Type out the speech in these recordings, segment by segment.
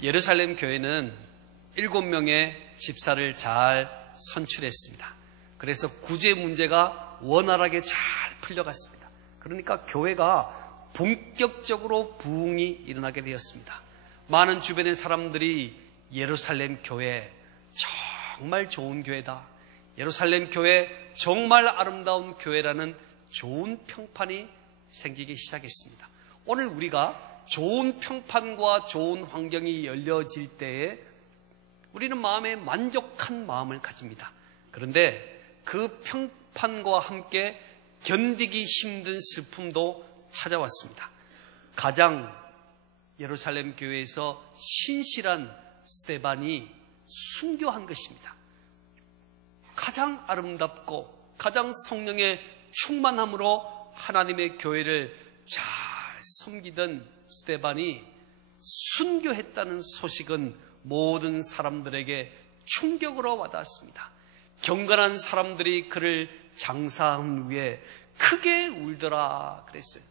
예루살렘 교회는 7명의 집사를 잘 선출했습니다. 그래서 구제 문제가 원활하게 잘 풀려갔습니다. 그러니까 교회가 본격적으로 부흥이 일어나게 되었습니다. 많은 주변의 사람들이 예루살렘 교회 정말 좋은 교회다, 예루살렘 교회 정말 아름다운 교회라는 좋은 평판이 생기기 시작했습니다. 오늘 우리가 좋은 평판과 좋은 환경이 열려질 때에 우리는 마음에 만족한 마음을 가집니다. 그런데 그 평판과 함께 견디기 힘든 슬픔도 찾아왔습니다. 가장 예루살렘 교회에서 신실한 스데반이 순교한 것입니다. 가장 아름답고 가장 성령의 충만함으로 하나님의 교회를 잘 섬기던 스데반이 순교했다는 소식은 모든 사람들에게 충격으로 와닿았습니다. 경건한 사람들이 그를 장사한 후에 크게 울더라 그랬어요.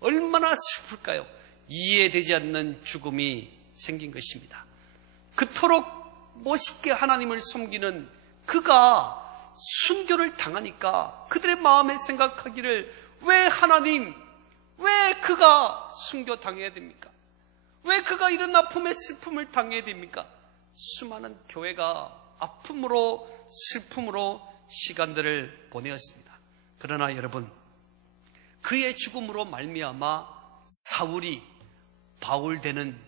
얼마나 슬플까요? 이해되지 않는 죽음이 생긴 것입니다. 그토록 멋있게 하나님을 섬기는 그가 순교를 당하니까 그들의 마음에 생각하기를, 왜 하나님, 왜 그가 순교 당해야 됩니까? 왜 그가 이런 아픔의 슬픔을 당해야 됩니까? 수많은 교회가 아픔으로 슬픔으로 시간들을 보내었습니다. 그러나 여러분, 그의 죽음으로 말미암아 사울이 바울 되는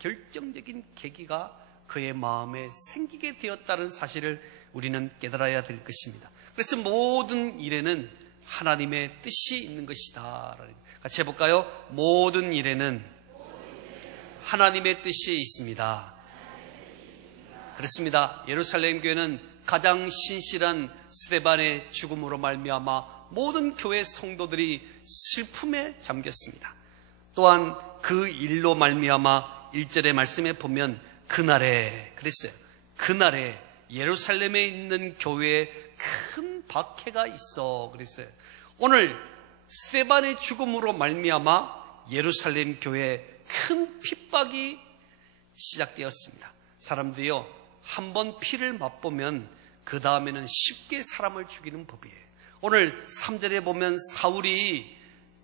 결정적인 계기가 그의 마음에 생기게 되었다는 사실을 우리는 깨달아야 될 것입니다. 그래서 모든 일에는 하나님의 뜻이 있는 것이다. 같이 해볼까요? 모든 일에는 하나님의 뜻이 있습니다. 그렇습니다. 예루살렘 교회는 가장 신실한 스데반의 죽음으로 말미암아 모든 교회 성도들이 슬픔에 잠겼습니다. 또한 그 일로 말미암아 1절의 말씀에 보면 그날에 그랬어요. 그날에 예루살렘에 있는 교회에 큰 박해가 있어 그랬어요. 오늘 스데반의 죽음으로 말미암아 예루살렘 교회에 큰 핍박이 시작되었습니다. 사람들이요, 한번 피를 맛보면 그 다음에는 쉽게 사람을 죽이는 법이에요. 오늘 3절에 보면 사울이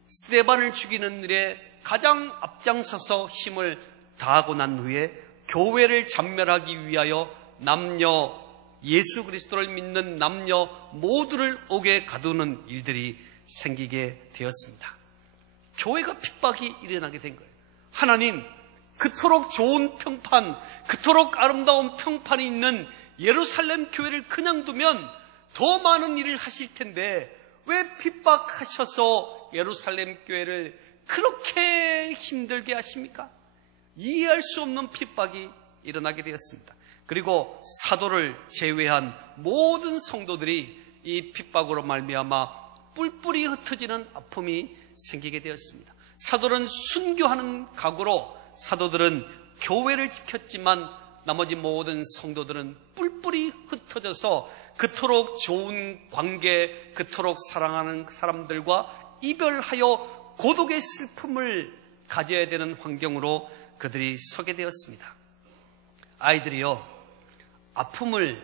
스데반을 죽이는 일에 가장 앞장서서 힘을 다하고 난 후에 교회를 잔멸하기 위하여 남녀, 예수 그리스도를 믿는 남녀 모두를 옥에 가두는 일들이 생기게 되었습니다. 교회가 핍박이 일어나게 된 거예요. 하나님, 그토록 좋은 평판, 그토록 아름다운 평판이 있는 예루살렘 교회를 그냥 두면 더 많은 일을 하실 텐데 왜 핍박하셔서 예루살렘 교회를 그렇게 힘들게 하십니까? 이해할 수 없는 핍박이 일어나게 되었습니다. 그리고 사도를 제외한 모든 성도들이 이 핍박으로 말미암아 뿔뿔이 흩어지는 아픔이 생기게 되었습니다. 사도는 순교하는 각오로 사도들은 교회를 지켰지만 나머지 모든 성도들은 뿔뿔이 흩어져서 그토록 좋은 관계, 그토록 사랑하는 사람들과 이별하여 고독의 슬픔을 가져야 되는 환경으로 그들이 서게 되었습니다. 아이들이요, 아픔을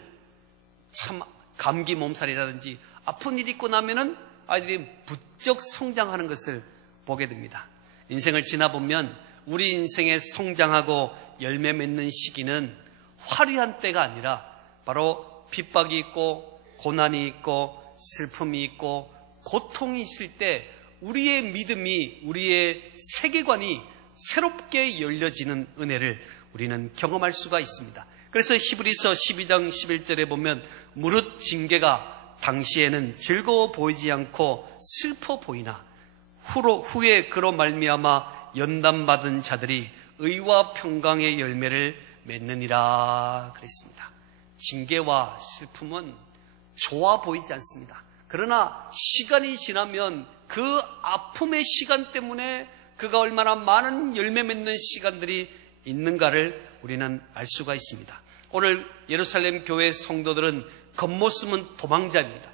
참 감기 몸살이라든지 아픈 일이 있고 나면은 아이들이 부쩍 성장하는 것을 보게 됩니다. 인생을 지나보면 우리 인생에 성장하고 열매 맺는 시기는 화려한 때가 아니라 바로 핍박이 있고 고난이 있고 슬픔이 있고 고통이 있을 때 우리의 믿음이, 우리의 세계관이 새롭게 열려지는 은혜를 우리는 경험할 수가 있습니다. 그래서 히브리서 12장 11절에 보면 무릇 징계가 당시에는 즐거워 보이지 않고 슬퍼 보이나 후에 그로 말미암아 연단받은 자들이 의와 평강의 열매를 맺느니라 그랬습니다. 징계와 슬픔은 좋아 보이지 않습니다. 그러나 시간이 지나면 그 아픔의 시간 때문에 그가 얼마나 많은 열매 맺는 시간들이 있는가를 우리는 알 수가 있습니다. 오늘 예루살렘 교회 성도들은 겉모습은 도망자입니다.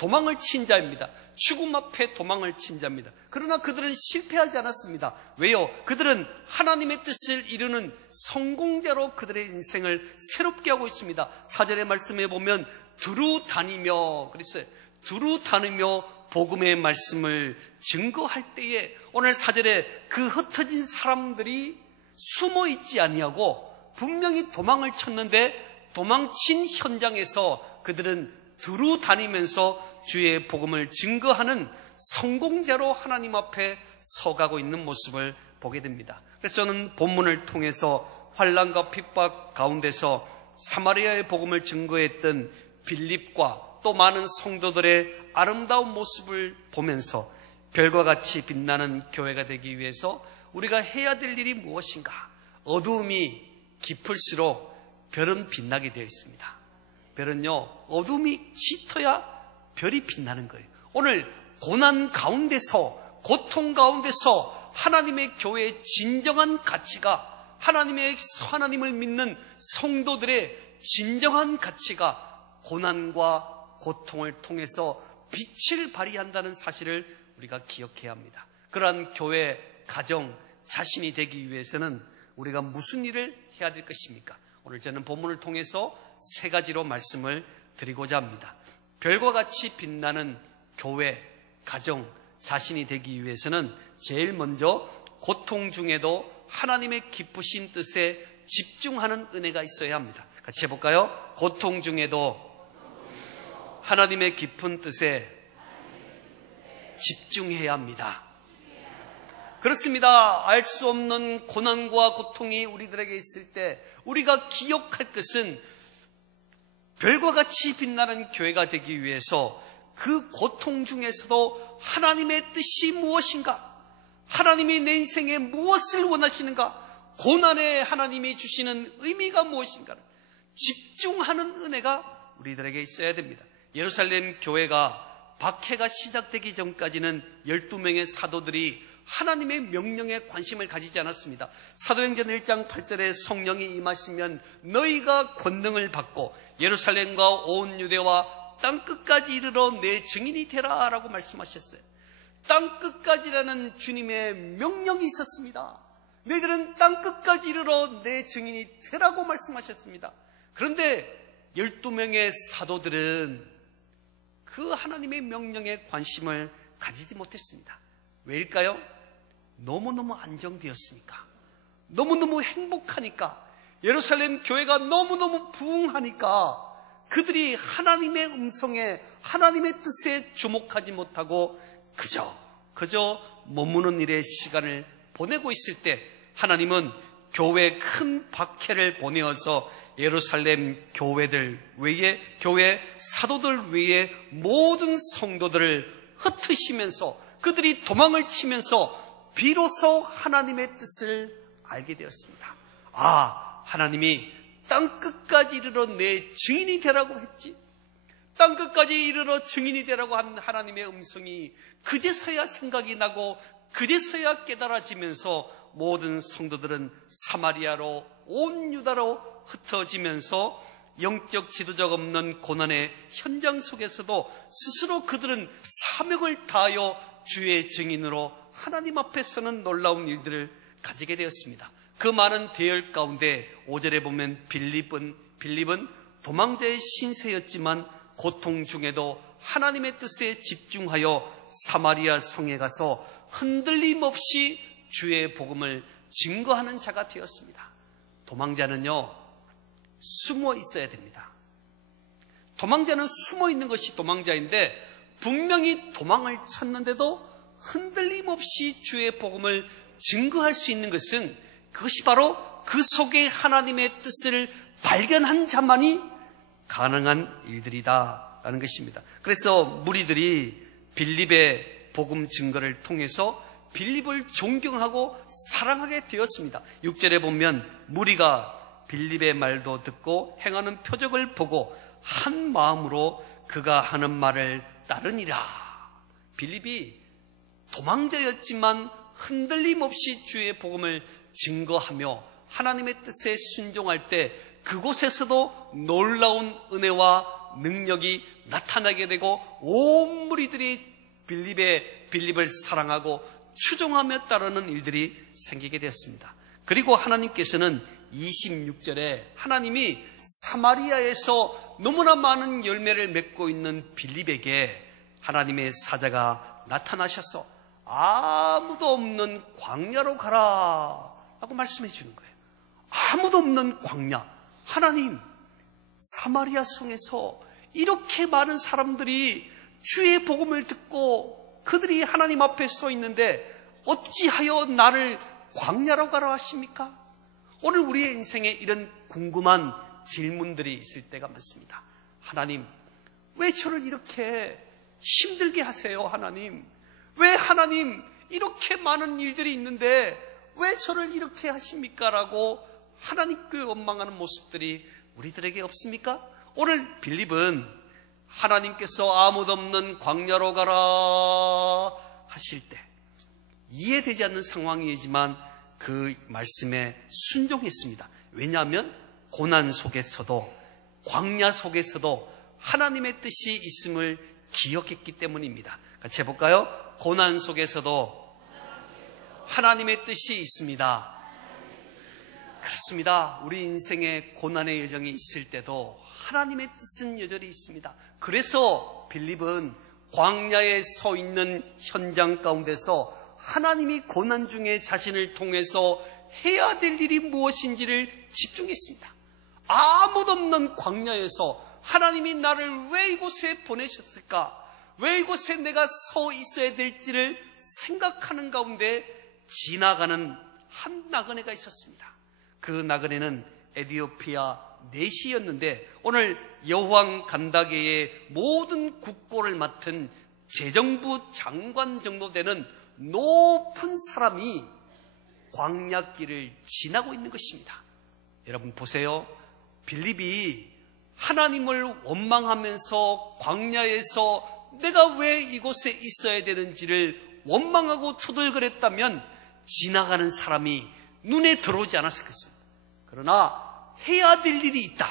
도망을 친 자입니다. 죽음 앞에 도망을 친 자입니다. 그러나 그들은 실패하지 않았습니다. 왜요? 그들은 하나님의 뜻을 이루는 성공자로 그들의 인생을 새롭게 하고 있습니다. 4절의 말씀에 보면 두루 다니며 그랬어요. 두루 다니며 복음의 말씀을 증거할 때에 오늘 4절에 그 흩어진 사람들이 숨어 있지 아니하고 분명히 도망을 쳤는데 도망친 현장에서 그들은 두루 다니면서 주의 복음을 증거하는 성공자로 하나님 앞에 서가고 있는 모습을 보게 됩니다. 그래서 저는 본문을 통해서 환난과 핍박 가운데서 사마리아의 복음을 증거했던 빌립과 또 많은 성도들의 아름다운 모습을 보면서 별과 같이 빛나는 교회가 되기 위해서 우리가 해야 될 일이 무엇인가? 어두움이 깊을수록 별은 빛나게 되어 있습니다. 별은요, 어둠이 짙어야 별이 빛나는 거예요. 오늘 고난 가운데서, 고통 가운데서 하나님의 교회의 진정한 가치가, 하나님을 믿는 성도들의 진정한 가치가 고난과 고통을 통해서 빛을 발휘한다는 사실을 우리가 기억해야 합니다. 그러한 교회, 가정, 자신이 되기 위해서는 우리가 무슨 일을 해야 될 것입니까? 오늘 저는 본문을 통해서 3가지로 말씀을 드리고자 합니다. 별과 같이 빛나는 교회, 가정, 자신이 되기 위해서는 제일 먼저 고통 중에도 하나님의 기쁘신 뜻에 집중하는 은혜가 있어야 합니다. 같이 해볼까요? 고통 중에도 하나님의 깊은 뜻에 집중해야 합니다. 그렇습니다. 알 수 없는 고난과 고통이 우리들에게 있을 때 우리가 기억할 것은 별과 같이 빛나는 교회가 되기 위해서 그 고통 중에서도 하나님의 뜻이 무엇인가? 하나님이 내 인생에 무엇을 원하시는가? 고난에 하나님이 주시는 의미가 무엇인가? 집중하는 은혜가 우리들에게 있어야 됩니다. 예루살렘 교회가 박해가 시작되기 전까지는 12명의 사도들이 하나님의 명령에 관심을 가지지 않았습니다. 사도행전 1장 8절에 성령이 임하시면 너희가 권능을 받고 예루살렘과 온 유대와 땅끝까지 이르러 내 증인이 되라 라고 말씀하셨어요. 땅끝까지라는 주님의 명령이 있었습니다. 너희들은 땅끝까지 이르러 내 증인이 되라고 말씀하셨습니다. 그런데 12명의 사도들은 그 하나님의 명령에 관심을 가지지 못했습니다. 왜일까요? 너무너무 안정되었으니까, 너무너무 행복하니까, 예루살렘 교회가 너무너무 부흥하니까 그들이 하나님의 음성에, 하나님의 뜻에 주목하지 못하고 그저 머무는 일에 시간을 보내고 있을 때 하나님은 교회에 큰 박해를 보내어서 예루살렘 교회들 외에, 교회 사도들 외에 모든 성도들을 흩으시면서 그들이 도망을 치면서 비로소 하나님의 뜻을 알게 되었습니다. 아, 하나님이 땅끝까지 이르러 내 증인이 되라고 했지. 땅끝까지 이르러 증인이 되라고 한 하나님의 음성이 그제서야 생각이 나고 그제서야 깨달아지면서 모든 성도들은 사마리아로, 온 유다로 흩어지면서 영적 지도자가 없는 고난의 현장 속에서도 스스로 그들은 사명을 다하여 주의 증인으로 하나님 앞에 서는 놀라운 일들을 가지게 되었습니다. 그 많은 대열 가운데 5절에 보면 빌립은 도망자의 신세였지만 고통 중에도 하나님의 뜻에 집중하여 사마리아 성에 가서 흔들림 없이 주의 복음을 증거하는 자가 되었습니다. 도망자는요, 숨어 있어야 됩니다. 도망자는 숨어 있는 것이 도망자인데 분명히 도망을 쳤는데도 흔들림 없이 주의 복음을 증거할 수 있는 것은 그것이 바로 그 속에 하나님의 뜻을 발견한 자만이 가능한 일들이다라는 것입니다. 그래서 무리들이 빌립의 복음 증거를 통해서 빌립을 존경하고 사랑하게 되었습니다. 6절에 보면 무리가 빌립의 말도 듣고 행하는 표적을 보고 한 마음으로 그가 하는 말을 따르니라. 빌립이 도망자였지만 흔들림 없이 주의 복음을 증거하며 하나님의 뜻에 순종할 때 그곳에서도 놀라운 은혜와 능력이 나타나게 되고 온 무리들이 빌립을 사랑하고 추종하며 따르는 일들이 생기게 되었습니다. 그리고 하나님께서는 26절에 하나님이 사마리아에서 너무나 많은 열매를 맺고 있는 빌립에게 하나님의 사자가 나타나셔서 아무도 없는 광야로 가라 라고 말씀해 주는 거예요. 아무도 없는 광야. 하나님, 사마리아 성에서 이렇게 많은 사람들이 주의 복음을 듣고 그들이 하나님 앞에 서 있는데 어찌하여 나를 광야로 가라 하십니까? 오늘 우리의 인생에 이런 궁금한 질문들이 있을 때가 많습니다. 하나님, 왜 저를 이렇게 힘들게 하세요? 하나님, 왜 하나님 이렇게 많은 일들이 있는데 왜 저를 이렇게 하십니까? 라고 하나님께 원망하는 모습들이 우리들에게 없습니까? 오늘 빌립은 하나님께서 아무도 없는 광야로 가라 하실 때 이해되지 않는 상황이지만 그 말씀에 순종했습니다. 왜냐하면 고난 속에서도, 광야 속에서도 하나님의 뜻이 있음을 기억했기 때문입니다. 같이 해볼까요? 고난 속에서도 하나님의 뜻이 있습니다. 그렇습니다. 우리 인생에 고난의 여정이 있을 때도 하나님의 뜻은 여전히 있습니다. 그래서 빌립은 광야에 서 있는 현장 가운데서 하나님이 고난 중에 자신을 통해서 해야 될 일이 무엇인지를 집중했습니다. 아무도 없는 광야에서 하나님이 나를 왜 이곳에 보내셨을까? 왜 이곳에 내가 서 있어야 될지를 생각하는 가운데 지나가는 한 나그네가 있었습니다. 그 나그네는 에티오피아 내시였는데 오늘 여호왕 간다게의 모든 국고를 맡은 재정부 장관 정도 되는 높은 사람이 광야길을 지나고 있는 것입니다. 여러분 보세요. 빌립이 하나님을 원망하면서 광야에서 내가 왜 이곳에 있어야 되는지를 원망하고 투덜거렸다면 지나가는 사람이 눈에 들어오지 않았을 것입니다. 그러나 해야 될 일이 있다,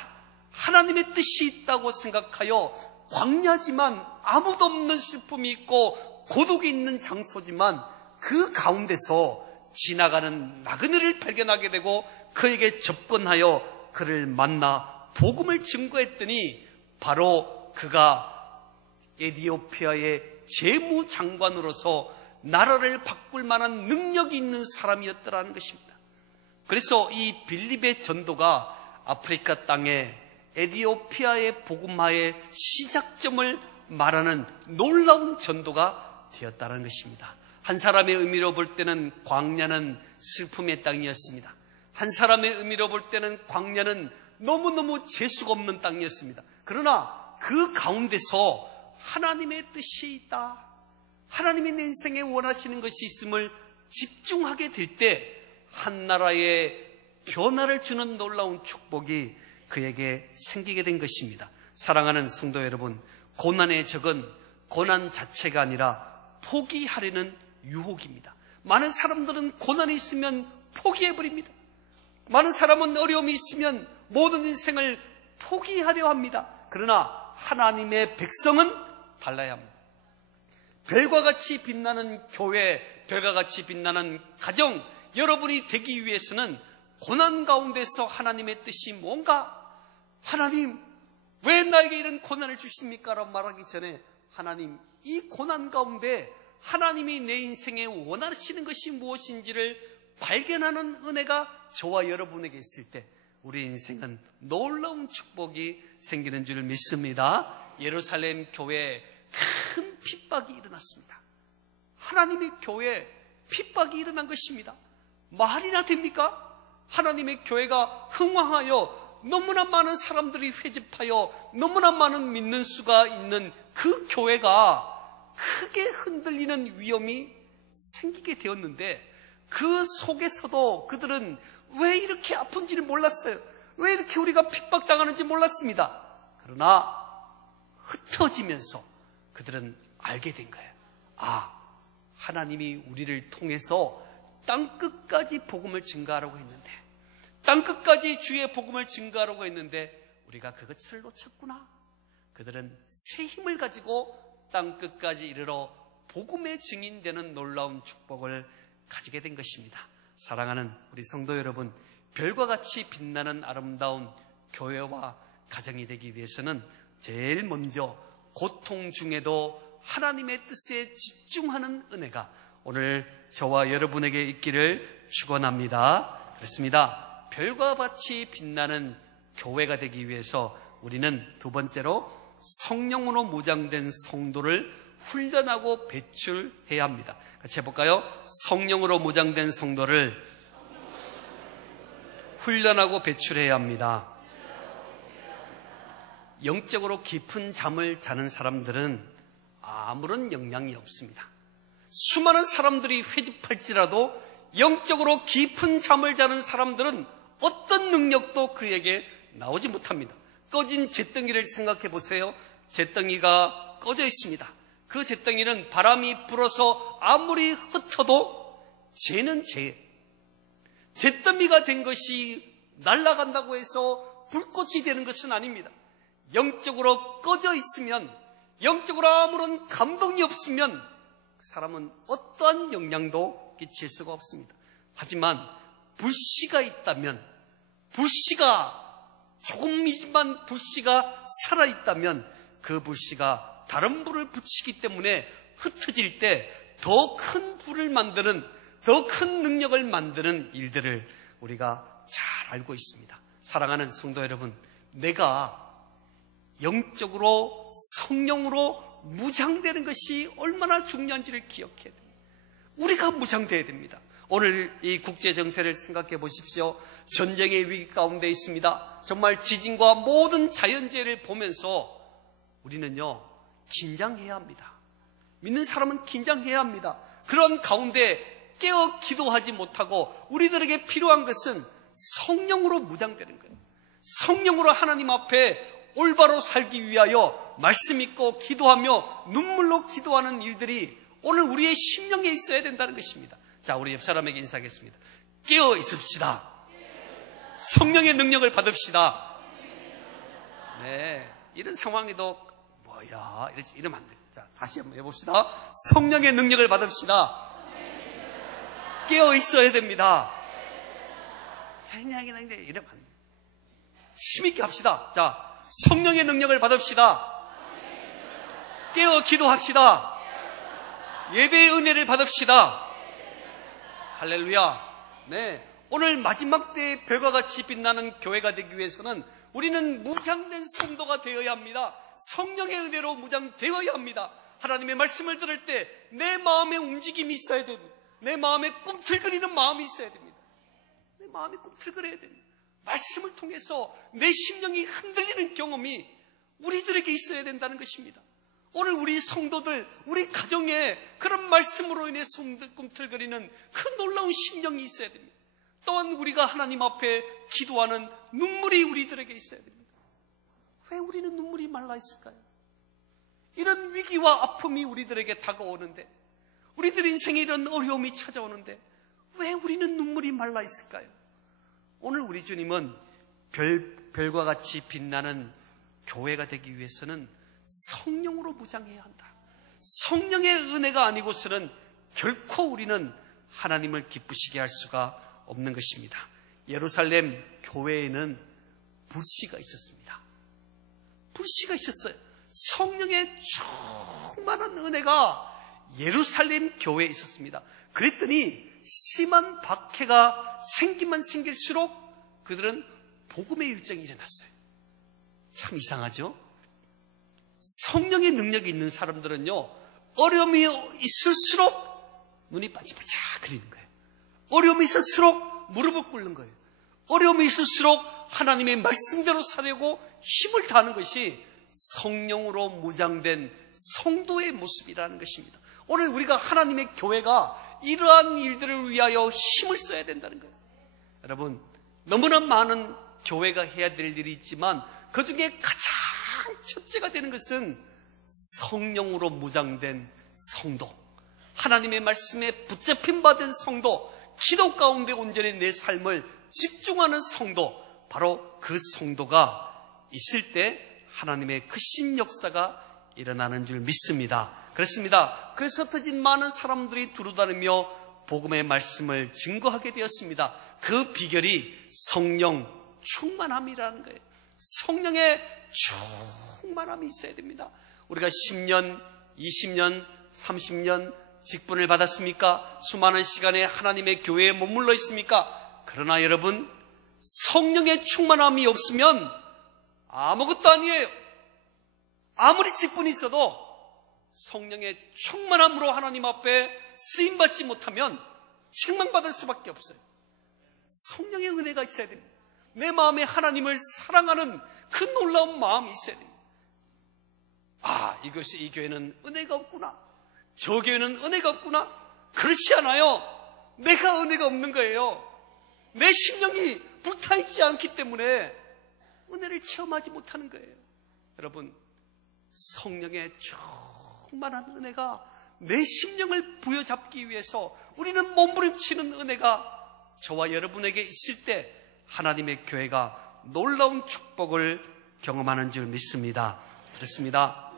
하나님의 뜻이 있다고 생각하여 광야지만 아무도 없는 슬픔이 있고 고독이 있는 장소지만 그 가운데서 지나가는 나그네를 발견하게 되고 그에게 접근하여 그를 만나 복음을 증거했더니 바로 그가 에티오피아의 재무장관으로서 나라를 바꿀 만한 능력이 있는 사람이었더라는 것입니다. 그래서 이 빌립의 전도가 아프리카 땅에 에티오피아의 복음화의 시작점을 말하는 놀라운 전도가 되었다는 것입니다. 한 사람의 의미로 볼 때는 광야는 슬픔의 땅이었습니다. 한 사람의 의미로 볼 때는 광야는 너무너무 재수가 없는 땅이었습니다. 그러나 그 가운데서 하나님의 뜻이 있다, 하나님이 내 인생에 원하시는 것이 있음을 집중하게 될 때 한 나라의 변화를 주는 놀라운 축복이 그에게 생기게 된 것입니다. 사랑하는 성도 여러분, 고난의 적은 고난 자체가 아니라 포기하려는 유혹입니다. 많은 사람들은 고난이 있으면 포기해버립니다. 많은 사람은 어려움이 있으면 모든 인생을 포기하려 합니다. 그러나 하나님의 백성은 달라야 합니다. 별과 같이 빛나는 교회, 별과 같이 빛나는 가정, 여러분이 되기 위해서는 고난 가운데서 하나님의 뜻이 뭔가, 하나님 왜 나에게 이런 고난을 주십니까? 라고 말하기 전에 하나님, 이 고난 가운데 하나님이 내 인생에 원하시는 것이 무엇인지를 발견하는 은혜가 저와 여러분에게 있을 때 우리 인생은 놀라운 축복이 생기는 줄 믿습니다. 예루살렘 교회에 큰 핍박이 일어났습니다. 하나님의 교회에 핍박이 일어난 것입니다. 말이나 됩니까? 하나님의 교회가 흥왕하여 너무나 많은 사람들이 회집하여 너무나 많은 믿는 수가 있는 그 교회가 크게 흔들리는 위험이 생기게 되었는데 그 속에서도 그들은 왜 이렇게 아픈지를 몰랐어요. 왜 이렇게 우리가 핍박당하는지 몰랐습니다. 그러나 흩어지면서 그들은 알게 된 거예요. 아, 하나님이 우리를 통해서 땅끝까지 복음을 증거하라고 했는데, 땅끝까지 주의 복음을 증거하라고 했는데 우리가 그것을 놓쳤구나. 그들은 새 힘을 가지고 땅 끝까지 이르러 복음의 증인되는 놀라운 축복을 가지게 된 것입니다. 사랑하는 우리 성도 여러분, 별과 같이 빛나는 아름다운 교회와 가정이 되기 위해서는 제일 먼저 고통 중에도 하나님의 뜻에 집중하는 은혜가 오늘 저와 여러분에게 있기를 축원합니다. 그렇습니다. 별과 같이 빛나는 교회가 되기 위해서 우리는 두 번째로 성령으로 무장된 성도를 훈련하고 배출해야 합니다. 같이 해볼까요? 성령으로 무장된 성도를 훈련하고 배출해야 합니다. 영적으로 깊은 잠을 자는 사람들은 아무런 영향이 없습니다. 수많은 사람들이 회집할지라도 영적으로 깊은 잠을 자는 사람들은 어떤 능력도 그에게 나오지 못합니다. 꺼진 잿덩이를 생각해 보세요. 잿덩이가 꺼져 있습니다. 그 잿덩이는 바람이 불어서 아무리 흩어도 쟤는 쟤. 잿더미가 된 것이 날아간다고 해서 불꽃이 되는 것은 아닙니다. 영적으로 꺼져 있으면, 영적으로 아무런 감동이 없으면 그 사람은 어떠한 영향도 끼칠 수가 없습니다. 하지만 불씨가 있다면, 불씨가 조금이지만 불씨가 살아있다면 그 불씨가 다른 불을 붙이기 때문에 흩어질 때 더 큰 불을 만드는, 더 큰 능력을 만드는 일들을 우리가 잘 알고 있습니다. 사랑하는 성도 여러분, 내가 영적으로 성령으로 무장되는 것이 얼마나 중요한지를 기억해야 됩니다. 우리가 무장되어야 됩니다. 오늘 이 국제정세를 생각해 보십시오. 전쟁의 위기 가운데 있습니다. 정말 지진과 모든 자연재해를 보면서 우리는요, 긴장해야 합니다. 믿는 사람은 긴장해야 합니다. 그런 가운데 깨어 기도하지 못하고 우리들에게 필요한 것은 성령으로 무장되는 거예요. 성령으로 하나님 앞에 올바로 살기 위하여 말씀 읽고 기도하며 눈물로 기도하는 일들이 오늘 우리의 심령에 있어야 된다는 것입니다. 자, 우리 옆 사람에게 인사하겠습니다. 깨어 있읍시다. 성령의 능력을 받읍시다. 네, 이런 상황에도 뭐야 이러면 안 돼요. 자, 다시 한번 해봅시다. 성령의 능력을 받읍시다. 깨어 있어야 됩니다. 그냥 이러면 안 돼요. 힘있게 합시다. 자, 성령의 능력을 받읍시다. 깨어 기도합시다. 예배의 은혜를 받읍시다. 할렐루야. 네, 오늘 마지막 때의 별과 같이 빛나는 교회가 되기 위해서는 우리는 무장된 성도가 되어야 합니다. 성령의 은혜로 무장되어야 합니다. 하나님의 말씀을 들을 때 내 마음에 움직임이 있어야 됩니다. 내 마음에 꿈틀거리는 마음이 있어야 됩니다. 내 마음이 꿈틀거려야 됩니다. 말씀을 통해서 내 심령이 흔들리는 경험이 우리들에게 있어야 된다는 것입니다. 오늘 우리 성도들, 우리 가정에 그런 말씀으로 인해서 꿈틀거리는 그 놀라운 심령이 있어야 됩니다. 또한 우리가 하나님 앞에 기도하는 눈물이 우리들에게 있어야 됩니다. 왜 우리는 눈물이 말라 있을까요? 이런 위기와 아픔이 우리들에게 다가오는데, 우리들 인생에 이런 어려움이 찾아오는데 왜 우리는 눈물이 말라 있을까요? 오늘 우리 주님은 별과 같이 빛나는 교회가 되기 위해서는 성령으로 무장해야 한다. 성령의 은혜가 아니고서는 결코 우리는 하나님을 기쁘시게 할 수가 없는 것입니다. 예루살렘 교회에는 불씨가 있었습니다. 불씨가 있었어요. 성령의 충만한 은혜가 예루살렘 교회에 있었습니다. 그랬더니 심한 박해가 생기면 생길수록 그들은 복음의 일정이 일어났어요. 참 이상하죠? 성령의 능력이 있는 사람들은요, 어려움이 있을수록 눈이 반짝반짝 그리는 거예요. 어려움이 있을수록 무릎을 꿇는 거예요. 어려움이 있을수록 하나님의 말씀대로 살려고 힘을 다하는 것이 성령으로 무장된 성도의 모습이라는 것입니다. 오늘 우리가 하나님의 교회가 이러한 일들을 위하여 힘을 써야 된다는 거예요. 여러분, 너무나 많은 교회가 해야 될 일이 있지만 그 중에 가장 첫째가 되는 것은 성령으로 무장된 성도, 하나님의 말씀에 붙잡힌 바 된 성도, 기도 가운데 온전히 내 삶을 집중하는 성도, 바로 그 성도가 있을 때 하나님의 크신 역사가 일어나는 줄 믿습니다. 그렇습니다. 그래서 흩어진 많은 사람들이 두루다니며 복음의 말씀을 증거하게 되었습니다. 그 비결이 성령 충만함이라는 거예요. 성령의 충만함이 있어야 됩니다. 우리가 10년, 20년, 30년 직분을 받았습니까? 수많은 시간에 하나님의 교회에 머물러 있습니까? 그러나 여러분, 성령의 충만함이 없으면 아무것도 아니에요. 아무리 직분이 있어도 성령의 충만함으로 하나님 앞에 쓰임받지 못하면 책망받을 수밖에 없어요. 성령의 은혜가 있어야 됩니다. 내 마음에 하나님을 사랑하는 그 놀라운 마음이 있어야 됩니다. 아, 이 교회는 은혜가 없구나. 저 교회는 은혜가 없구나. 그렇지 않아요. 내가 은혜가 없는 거예요. 내 심령이 불타있지 않기 때문에 은혜를 체험하지 못하는 거예요. 여러분, 성령의 충만한 은혜가 내 심령을 부여잡기 위해서 우리는 몸부림치는 은혜가 저와 여러분에게 있을 때 하나님의 교회가 놀라운 축복을 경험하는 줄 믿습니다. 그렇습니다.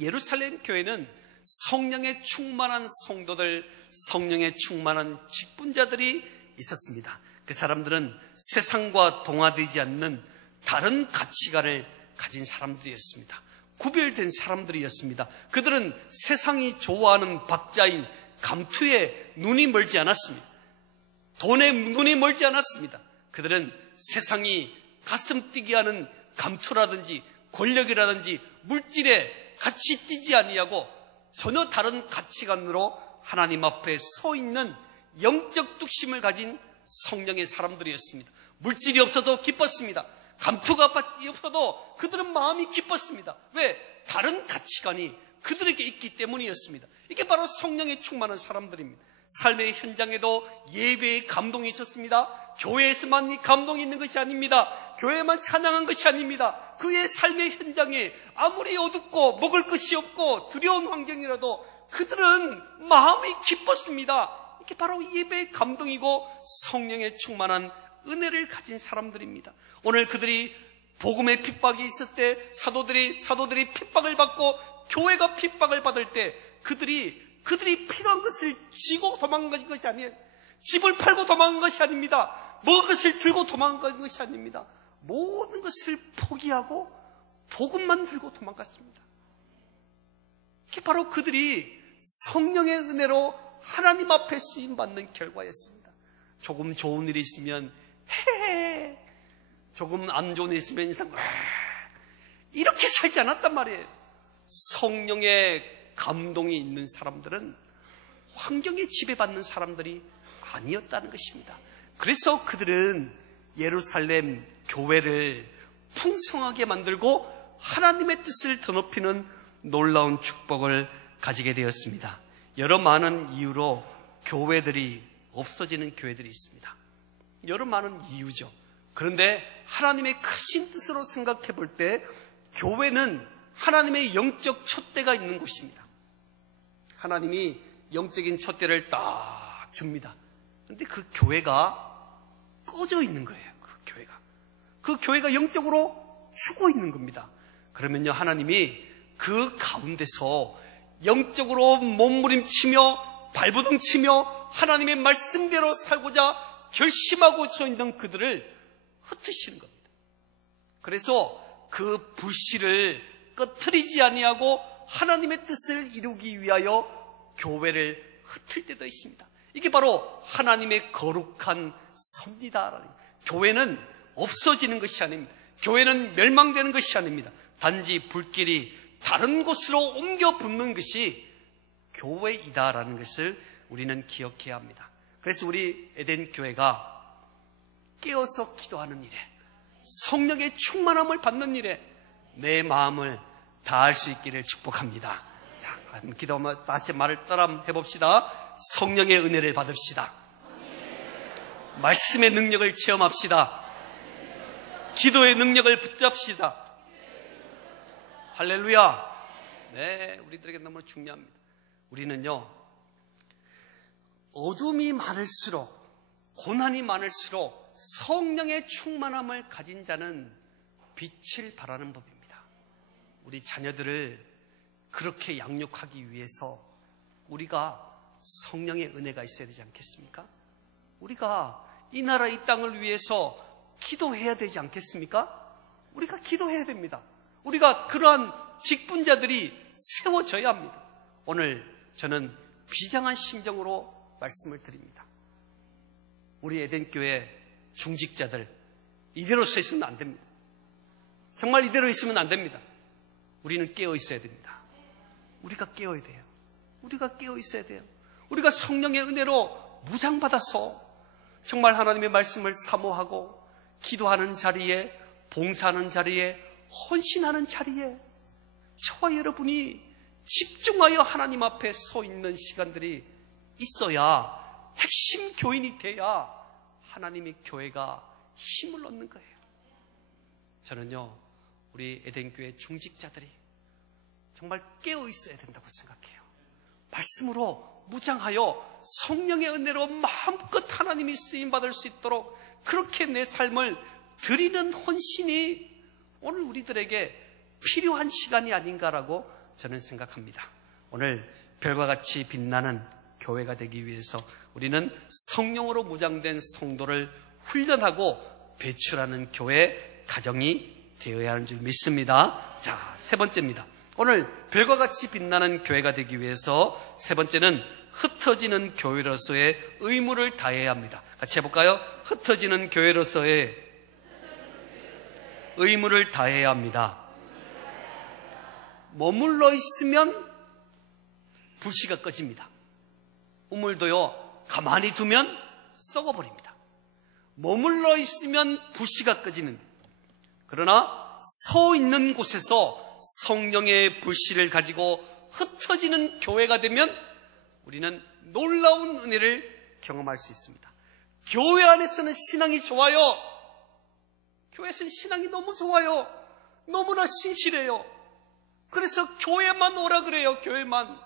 예루살렘 교회는 성령의 충만한 성도들, 성령의 충만한 직분자들이 있었습니다. 그 사람들은 세상과 동화되지 않는 다른 가치관을 가진 사람들이었습니다. 구별된 사람들이었습니다. 그들은 세상이 좋아하는 박자인 감투에 눈이 멀지 않았습니다. 돈에 눈이 멀지 않았습니다. 그들은 세상이 가슴 뛰게 하는 감투라든지 권력이라든지 물질에 같이 뛰지 아니하고 전혀 다른 가치관으로 하나님 앞에 서 있는 영적 뚝심을 가진 성령의 사람들이었습니다. 물질이 없어도 기뻤습니다. 감투가 없어도 그들은 마음이 기뻤습니다. 왜? 다른 가치관이 그들에게 있기 때문이었습니다. 이게 바로 성령에 충만한 사람들입니다. 삶의 현장에도 예배의 감동이 있었습니다. 교회에서만 이 감동이 있는 것이 아닙니다. 교회만 찬양한 것이 아닙니다. 그의 삶의 현장에 아무리 어둡고 먹을 것이 없고 두려운 환경이라도 그들은 마음이 기뻤습니다. 이게 바로 예배의 감동이고 성령에 충만한 은혜를 가진 사람들입니다. 오늘 그들이 복음의 핍박이 있을 때 사도들이 핍박을 받고 교회가 핍박을 받을 때 그들이 필요한 것을 지고 도망간 것이 아니에요. 집을 팔고 도망간 것이 아닙니다. 먹을 것을 들고 도망간 것이 아닙니다. 모든 것을 포기하고 복음만 들고 도망갔습니다. 이게 바로 그들이 성령의 은혜로 하나님 앞에 쓰임받는 결과였습니다. 조금 좋은 일이 있으면 헤헤, 조금 안 좋은 일이 있으면 인상 이렇게 살지 않았단 말이에요. 성령의 감동이 있는 사람들은 환경에 지배받는 사람들이 아니었다는 것입니다. 그래서 그들은 예루살렘 교회를 풍성하게 만들고 하나님의 뜻을 더 높이는 놀라운 축복을 가지게 되었습니다. 여러 많은 이유로 교회들이 없어지는 교회들이 있습니다. 여러 많은 이유죠. 그런데 하나님의 크신 뜻으로 생각해 볼 때 교회는 하나님의 영적 촛대가 있는 곳입니다. 하나님이 영적인 촛대를 딱 줍니다. 그런데 그 교회가 꺼져 있는 거예요. 그 교회가 영적으로 죽어 있는 겁니다. 그러면요, 하나님이 그 가운데서 영적으로 몸부림치며 발버둥치며 하나님의 말씀대로 살고자 결심하고 서 있는 그들을 흩으시는 겁니다. 그래서 그 불씨를 꺼트리지 아니하고 하나님의 뜻을 이루기 위하여 교회를 흩을 때도 있습니다. 이게 바로 하나님의 거룩한 섭니다. 교회는 없어지는 것이 아닙니다. 교회는 멸망되는 것이 아닙니다. 단지 불길이 다른 곳으로 옮겨 붙는 것이 교회이다라는 것을 우리는 기억해야 합니다. 그래서 우리 에덴 교회가 깨어서 기도하는 일에, 성령의 충만함을 받는 일에 내 마음을 다할 수 있기를 축복합니다. 자, 기도하면 다시 말을 따라 해봅시다. 성령의 은혜를 받읍시다. 말씀의 능력을 체험합시다. 기도의 능력을 붙잡시다. 할렐루야. 네, 우리들에게 너무 중요합니다. 우리는요, 어둠이 많을수록, 고난이 많을수록 성령의 충만함을 가진 자는 빛을 발하는 법입니다. 우리 자녀들을 그렇게 양육하기 위해서 우리가 성령의 은혜가 있어야 되지 않겠습니까? 우리가 이 나라 이 땅을 위해서 기도해야 되지 않겠습니까? 우리가 기도해야 됩니다. 우리가 그러한 직분자들이 세워져야 합니다. 오늘 저는 비장한 심정으로 말씀을 드립니다. 우리 에덴교회 중직자들 이대로 서 있으면 안 됩니다. 정말 이대로 있으면 안 됩니다. 우리는 깨어 있어야 됩니다. 우리가 깨어야 돼요. 우리가 깨어 있어야 돼요. 우리가 성령의 은혜로 무장받아서 정말 하나님의 말씀을 사모하고 기도하는 자리에, 봉사하는 자리에, 헌신하는 자리에 저와 여러분이 집중하여 하나님 앞에 서 있는 시간들이 있어야, 핵심 교인이 돼야 하나님의 교회가 힘을 얻는 거예요. 저는요, 우리 에덴교회 중직자들이 정말 깨어 있어야 된다고 생각해요. 말씀으로 무장하여 성령의 은혜로 마음껏 하나님이 쓰임받을 수 있도록 그렇게 내 삶을 드리는 헌신이 오늘 우리들에게 필요한 시간이 아닌가라고 저는 생각합니다. 오늘 별과 같이 빛나는 교회가 되기 위해서 우리는 성령으로 무장된 성도를 훈련하고 배출하는 교회 가정이 되어야 하는 줄 믿습니다. 자, 세 번째입니다. 오늘 별과 같이 빛나는 교회가 되기 위해서 세 번째는 흩어지는 교회로서의 의무를 다해야 합니다. 같이 해볼까요? 흩어지는 교회로서의 의무를 다해야 합니다. 머물러 있으면 불씨가 꺼집니다. 우물도요, 가만히 두면 썩어버립니다. 머물러 있으면 불씨가 꺼지는, 그러나 서 있는 곳에서 성령의 불씨를 가지고 흩어지는 교회가 되면 우리는 놀라운 은혜를 경험할 수 있습니다. 교회 안에서는 신앙이 좋아요. 교회에서는 신앙이 너무 좋아요. 너무나 신실해요. 그래서 교회만 오라 그래요. 교회만.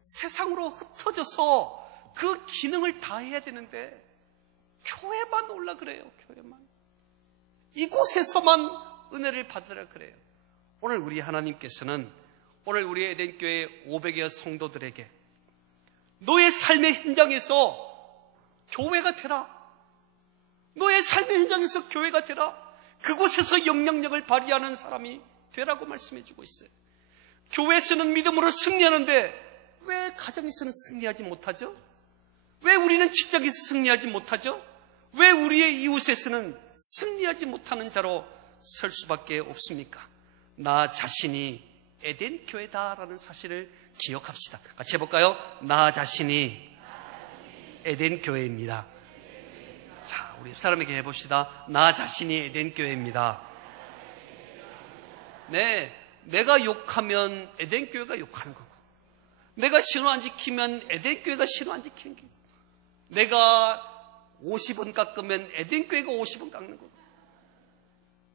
세상으로 흩어져서 그 기능을 다 해야 되는데 교회만 오라 그래요. 교회만. 이곳에서만 은혜를 받으라 그래요. 오늘 우리 하나님께서는 오늘 우리 에덴교회 500여 성도들에게 너의 삶의 현장에서 교회가 되라. 너의 삶의 현장에서 교회가 되라. 그곳에서 영향력을 발휘하는 사람이 되라고 말씀해주고 있어요. 교회에서는 믿음으로 승리하는데 왜 가정에서는 승리하지 못하죠? 왜 우리는 직장에서 승리하지 못하죠? 왜 우리의 이웃에서는 승리하지 못하는 자로 설 수밖에 없습니까? 나 자신이 에덴 교회다라는 사실을 기억합시다. 같이 해볼까요? 나 자신이 에덴 교회입니다. 자, 우리 옆 사람에게 해봅시다. 나 자신이 에덴 교회입니다. 네, 내가 욕하면 에덴 교회가 욕하는 거고, 내가 신호 안 지키면 에덴 교회가 신호 안 지키는 거고, 내가 50원 깎으면 에덴 교회가 50원 깎는 거고,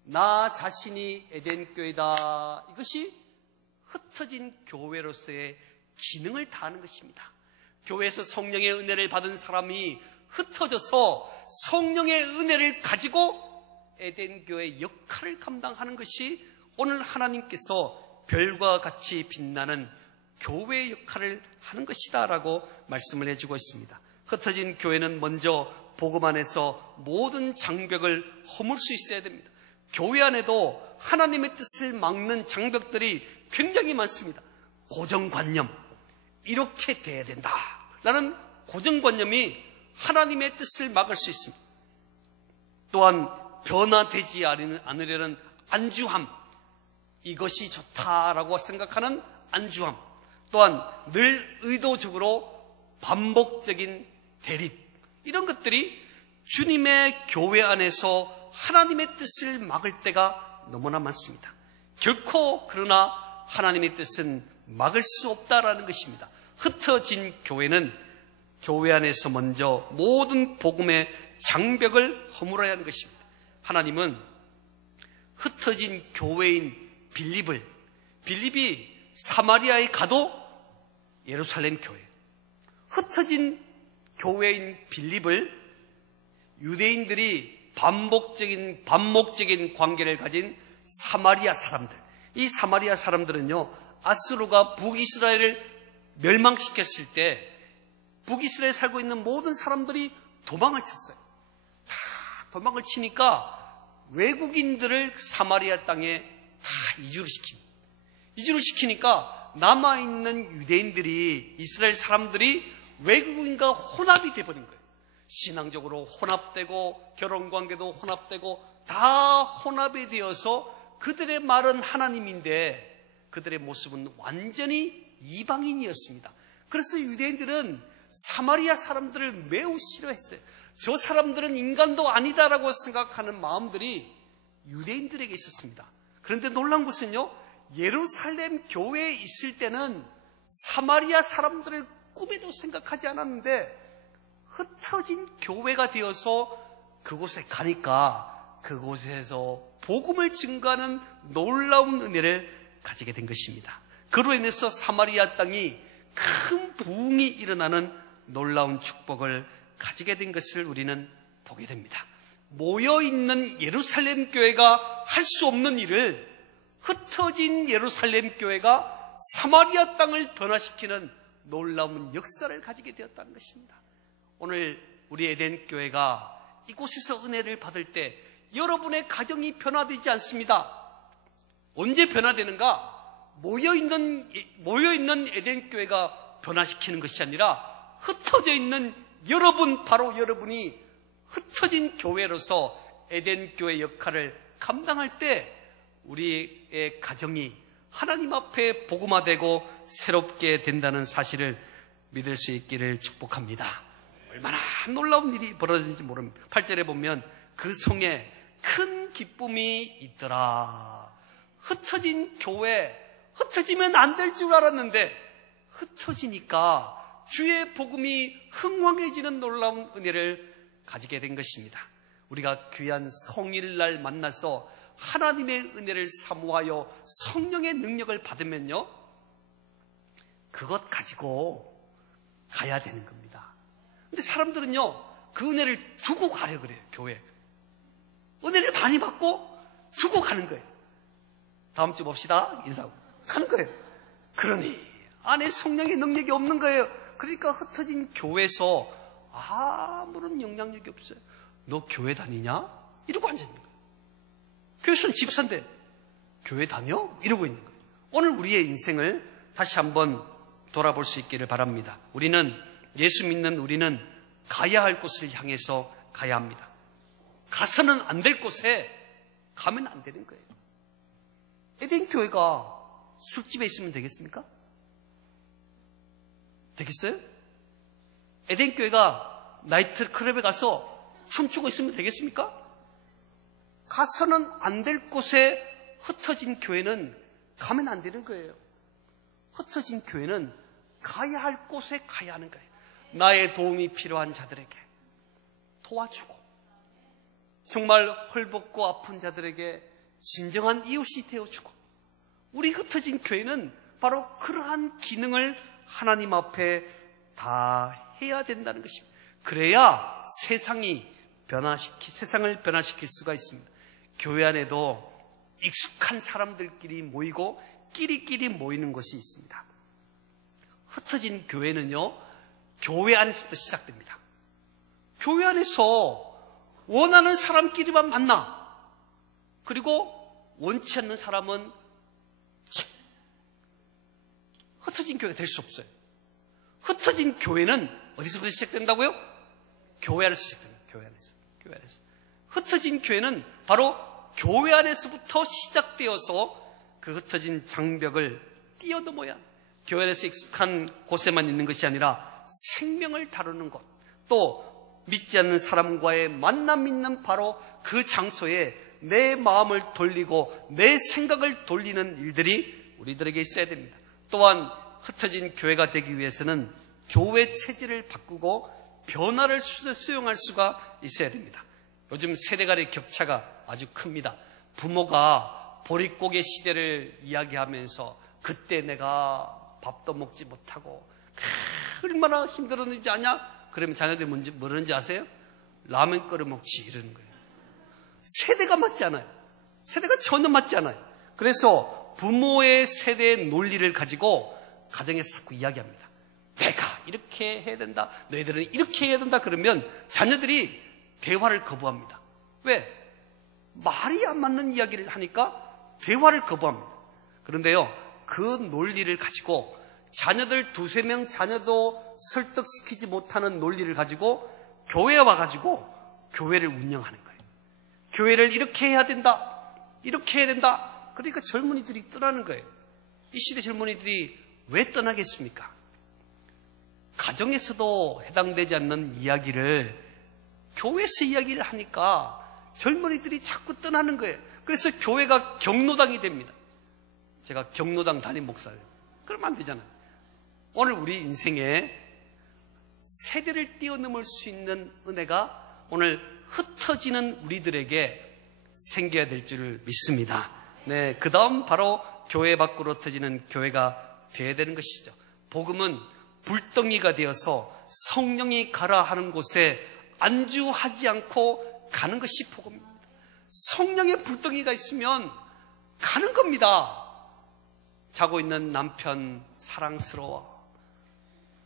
나 자신이 에덴 교회다. 이것이 흩어진 교회로서의 기능을 다하는 것입니다. 교회에서 성령의 은혜를 받은 사람이 흩어져서 성령의 은혜를 가지고 에덴 교회의 역할을 감당하는 것이 오늘 하나님께서 별과 같이 빛나는 교회의 역할을 하는 것이다 라고 말씀을 해주고 있습니다. 흩어진 교회는 먼저 복음 안에서 모든 장벽을 허물 수 있어야 됩니다. 교회 안에도 하나님의 뜻을 막는 장벽들이 굉장히 많습니다. 고정관념, 이렇게 돼야 된다 라는 고정관념이 하나님의 뜻을 막을 수 있습니다. 또한 변화되지 않으려는 안주함, 이것이 좋다라고 생각하는 안주함, 또한 늘 의도적으로 반복적인 대립, 이런 것들이 주님의 교회 안에서 하나님의 뜻을 막을 때가 너무나 많습니다. 결코 그러나 하나님의 뜻은 막을 수 없다라는 것입니다. 흩어진 교회는 교회 안에서 먼저 모든 복음의 장벽을 허물어야 하는 것입니다. 하나님은 흩어진 교회인 빌립이 사마리아에 가도 예루살렘 교회, 흩어진 교회인 빌립을 유대인들이 반목적인 관계를 가진 사마리아 사람들, 이 사마리아 사람들은요, 아수르가 북이스라엘을 멸망시켰을 때 북이스라엘에 살고 있는 모든 사람들이 도망을 쳤어요. 다 도망을 치니까 외국인들을 사마리아 땅에 다 이주를 시키니까 남아있는 유대인들이, 이스라엘 사람들이 외국인과 혼합이 돼버린 거예요. 신앙적으로 혼합되고 결혼관계도 혼합되고 다 혼합이 되어서 그들의 말은 하나님인데 그들의 모습은 완전히 이방인이었습니다. 그래서 유대인들은 사마리아 사람들을 매우 싫어했어요. 저 사람들은 인간도 아니다라고 생각하는 마음들이 유대인들에게 있었습니다. 그런데 놀라운 것은요, 예루살렘 교회에 있을 때는 사마리아 사람들을 꿈에도 생각하지 않았는데 흩어진 교회가 되어서 그곳에 가니까 그곳에서 복음을 증거하는 놀라운 은혜를 가지게 된 것입니다. 그로 인해서 사마리아 땅이 큰 부흥이 일어나는 놀라운 축복을 가지게 된 것을 우리는 보게 됩니다. 모여있는 예루살렘 교회가 할 수 없는 일을 흩어진 예루살렘 교회가 사마리아 땅을 변화시키는 놀라운 역사를 가지게 되었다는 것입니다. 오늘 우리 에덴 교회가 이곳에서 은혜를 받을 때 여러분의 가정이 변화되지 않습니다. 언제 변화되는가? 모여있는 에덴 교회가 변화시키는 것이 아니라 흩어져 있는 여러분, 바로 여러분이 흩어진 교회로서 에덴 교회 역할을 감당할 때 우리의 가정이 하나님 앞에 복음화되고 새롭게 된다는 사실을 믿을 수 있기를 축복합니다. 얼마나 놀라운 일이 벌어졌는지 모릅니다. 8절에 보면 그 성에 큰 기쁨이 있더라. 흩어진 교회, 흩어지면 안 될 줄 알았는데 흩어지니까 주의 복음이 흥왕해지는 놀라운 은혜를 가지게 된 것입니다. 우리가 귀한 성일날 만나서 하나님의 은혜를 사모하여 성령의 능력을 받으면요, 그것 가지고 가야 되는 겁니다. 근데 사람들은요, 그 은혜를 두고 가려 그래요. 교회 은혜를 많이 받고 두고 가는 거예요. 다음 주 봅시다 인사하고 가는 거예요. 그러니 안에 성령의 능력이 없는 거예요. 그러니까 흩어진 교회에서 아무런 영향력이 없어요. 너 교회 다니냐? 이러고 앉아있는 거예요. 교회에서는 집사인데 교회 다녀? 이러고 있는 거예요. 오늘 우리의 인생을 다시 한번 돌아볼 수 있기를 바랍니다. 우리는, 예수 믿는 우리는 가야 할 곳을 향해서 가야 합니다. 가서는 안 될 곳에 가면 안 되는 거예요. 에덴 교회가 술집에 있으면 되겠습니까? 되겠어요? 에덴 교회가 나이트클럽에 가서 춤추고 있으면 되겠습니까? 가서는 안 될 곳에 흩어진 교회는 가면 안 되는 거예요. 흩어진 교회는 가야 할 곳에 가야 하는 거예요. 나의 도움이 필요한 자들에게 도와주고, 정말 헐벗고 아픈 자들에게 진정한 이웃이 되어주고, 우리 흩어진 교회는 바로 그러한 기능을 하나님 앞에 다 해야 된다는 것입니다. 그래야 세상을 변화시킬 수가 있습니다. 교회 안에도 익숙한 사람들끼리 모이고 끼리끼리 모이는 것이 있습니다. 흩어진 교회는요, 교회 안에서부터 시작됩니다. 교회 안에서 원하는 사람끼리만 만나. 그리고 원치 않는 사람은 흩어진 교회가 될 수 없어요. 흩어진 교회는 어디서부터 시작된다고요? 교회 안에서 시작됩니다. 교회 안에서. 흩어진 교회는 바로 교회 안에서부터 시작되어서 그 흩어진 장벽을 뛰어넘어야, 교회 안에서 익숙한 곳에만 있는 것이 아니라 생명을 다루는 곳, 또 믿지 않는 사람과의 만남 있는 바로 그 장소에 내 마음을 돌리고 내 생각을 돌리는 일들이 우리들에게 있어야 됩니다. 또한 흩어진 교회가 되기 위해서는 교회 체질을 바꾸고 변화를 수용할 수가 있어야 됩니다. 요즘 세대 간의 격차가 아주 큽니다. 부모가 보릿고개 시대를 이야기하면서 그때 내가 밥도 먹지 못하고 얼마나 힘들었는지 아냐? 그러면 자녀들이 뭐라는지 아세요? 라면 끓여 먹지 이러는 거예요. 세대가 맞지 않아요. 세대가 전혀 맞지 않아요. 그래서 부모의 세대의 논리를 가지고 가정에서 자꾸 이야기합니다. 내가 이렇게 해야 된다, 너희들은 이렇게 해야 된다 그러면 자녀들이 대화를 거부합니다. 왜? 말이 안 맞는 이야기를 하니까 대화를 거부합니다. 그런데요, 그 논리를 가지고 자녀들 2-3명 자녀도 설득시키지 못하는 논리를 가지고 교회에 와가지고 교회를 운영하는 거예요. 교회를 이렇게 해야 된다, 이렇게 해야 된다. 그러니까 젊은이들이 떠나는 거예요. 이 시대 젊은이들이 왜 떠나겠습니까? 가정에서도 해당되지 않는 이야기를 교회에서 이야기를 하니까 젊은이들이 자꾸 떠나는 거예요. 그래서 교회가 경로당이 됩니다. 제가 경로당 담임 목사예요. 그러면 안 되잖아요. 오늘 우리 인생에 세대를 뛰어넘을 수 있는 은혜가 오늘 흩어지는 우리들에게 생겨야 될 줄 믿습니다. 네, 그 다음 바로 교회 밖으로 흩어지는 교회가 되어야 되는 것이죠. 복음은 불덩이가 되어서 성령이 가라 하는 곳에 안주하지 않고 가는 것이 복음입니다. 성령의 불덩이가 있으면 가는 겁니다. 자고 있는 남편 사랑스러워.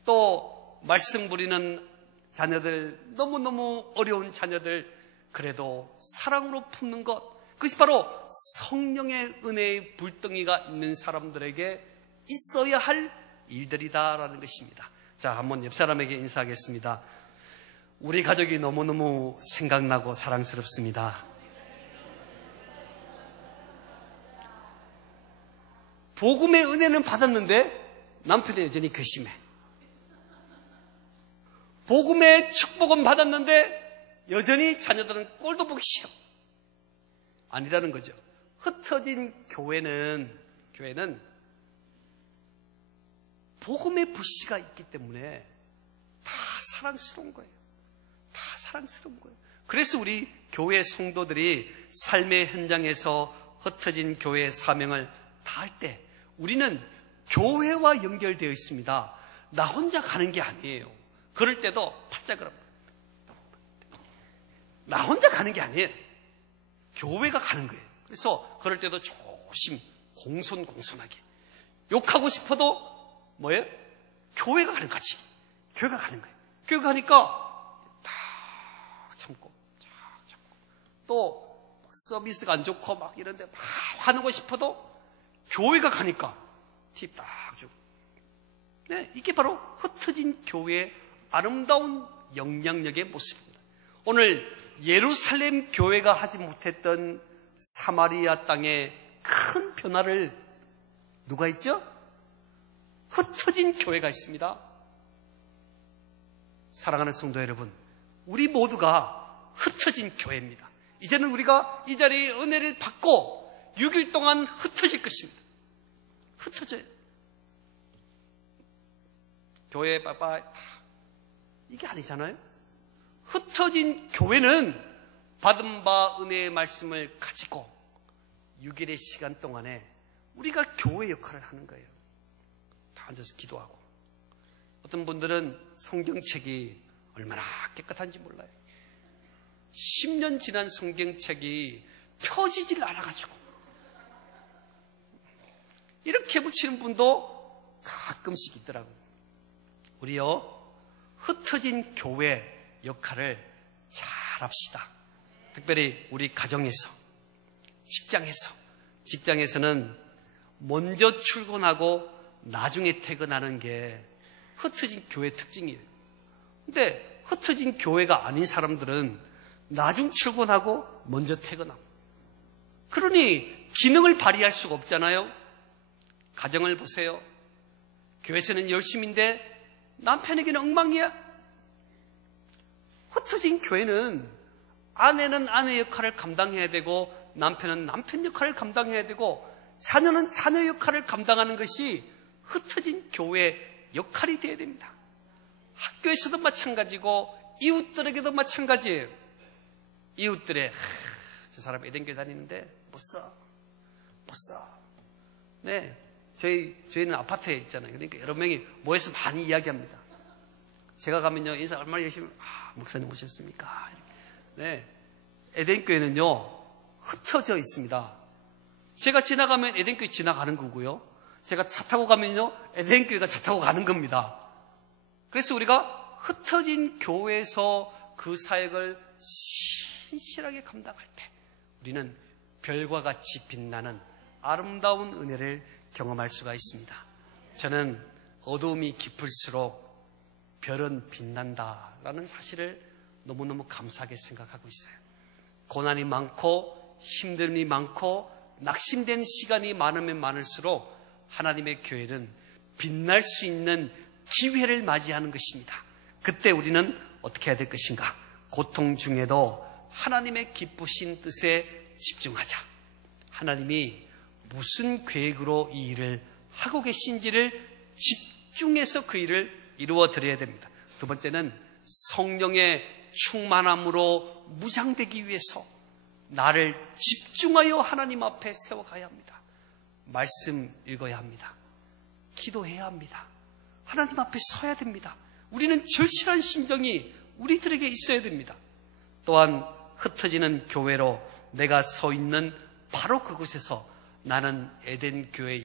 또 말씀 부리는 자녀들, 너무너무 어려운 자녀들, 그래도 사랑으로 품는 것, 그것이 바로 성령의 은혜의 불덩이가 있는 사람들에게 있어야 할 일들이다라는 것입니다. 자, 한번 옆 사람에게 인사하겠습니다. 우리 가족이 너무너무 생각나고 사랑스럽습니다. 복음의 은혜는 받았는데 남편이 여전히 괘씸해. 복음의 축복은 받았는데 여전히 자녀들은 꼴도 보기 싫어. 아니라는 거죠. 흩어진 교회는 복음의 불씨가 있기 때문에 다 사랑스러운 거예요. 다 사랑스러운 거예요. 그래서 우리 교회 성도들이 삶의 현장에서 흩어진 교회의 사명을 다할 때 우리는 교회와 연결되어 있습니다. 나 혼자 가는 게 아니에요. 그럴 때도 팔짝을 합니다. 나 혼자 가는 게 아니에요. 교회가 가는 거예요. 그래서 그럴 때도 조심 공손하게 욕하고 싶어도 뭐예요? 교회가 가는 거지. 교회가 가는 거예요. 교회가 가니까 다 참고 또 서비스가 안 좋고 막 이런데 막 화내고 싶어도 교회가 가니까 팁 딱 주고. 네, 이게 바로 흩어진 교회의 아름다운 영향력의 모습입니다. 오늘 예루살렘 교회가 하지 못했던 사마리아 땅에 큰 변화를 누가 있죠? 흩어진 교회가 있습니다. 사랑하는 성도 여러분, 우리 모두가 흩어진 교회입니다. 이제는 우리가 이 자리에 은혜를 받고 6일 동안 흩어질 것입니다. 흩어져요. 교회 빠빠 이게 아니잖아요. 흩어진 교회는 받은 바 은혜의 말씀을 가지고 6일의 시간 동안에 우리가 교회 역할을 하는 거예요. 다 앉아서 기도하고. 어떤 분들은 성경책이 얼마나 깨끗한지 몰라요. 10년 지난 성경책이 펴지질 않아가지고 이렇게 붙이는 분도 가끔씩 있더라고요. 우리요, 흩어진 교회 역할을 잘 합시다. 특별히 우리 가정에서, 직장에서는 먼저 출근하고 나중에 퇴근하는 게 흩어진 교회 특징이에요. 근데 흩어진 교회가 아닌 사람들은 나중 출근하고 먼저 퇴근하고. 그러니 기능을 발휘할 수가 없잖아요. 가정을 보세요. 교회에서는 열심인데 남편에게는 엉망이야. 흩어진 교회는 아내는 아내 역할을 감당해야 되고 남편은 남편 역할을 감당해야 되고 자녀는 자녀 역할을 감당하는 것이 흩어진 교회의 역할이 되어야 됩니다. 학교에서도 마찬가지고 이웃들에게도 마찬가지예요. 이웃들의 저 사람 에덴교회 다니는데 못 써. 네, 저희는 아파트에 있잖아요. 그러니까 여러 명이 모여서 많이 이야기합니다. 제가 가면요, 인사 얼마나 열심히, 목사님 오셨습니까? 네, 에덴교회는요 흩어져 있습니다. 제가 지나가면 에덴교회 지나가는 거고요. 제가 차 타고 가면요, 에덴교회가 차 타고 가는 겁니다. 그래서 우리가 흩어진 교회에서 그 사역을 신실하게 감당할 때 우리는 별과 같이 빛나는 아름다운 은혜를 경험할 수가 있습니다. 저는 어두움이 깊을수록 별은 빛난다라는 사실을 너무너무 감사하게 생각하고 있어요. 고난이 많고 힘듦이 많고 낙심된 시간이 많으면 많을수록 하나님의 교회는 빛날 수 있는 기회를 맞이하는 것입니다. 그때 우리는 어떻게 해야 될 것인가? 고통 중에도 하나님의 기쁘신 뜻에 집중하자. 하나님이 무슨 계획으로 이 일을 하고 계신지를 집중해서 그 일을 이루어 드려야 됩니다. 두 번째는 성령의 충만함으로 무장되기 위해서 나를 집중하여 하나님 앞에 세워가야 합니다. 말씀 읽어야 합니다. 기도해야 합니다. 하나님 앞에 서야 됩니다. 우리는 절실한 심정이 우리들에게 있어야 됩니다. 또한 흩어지는 교회로 내가 서 있는 바로 그곳에서 나는 에덴 교회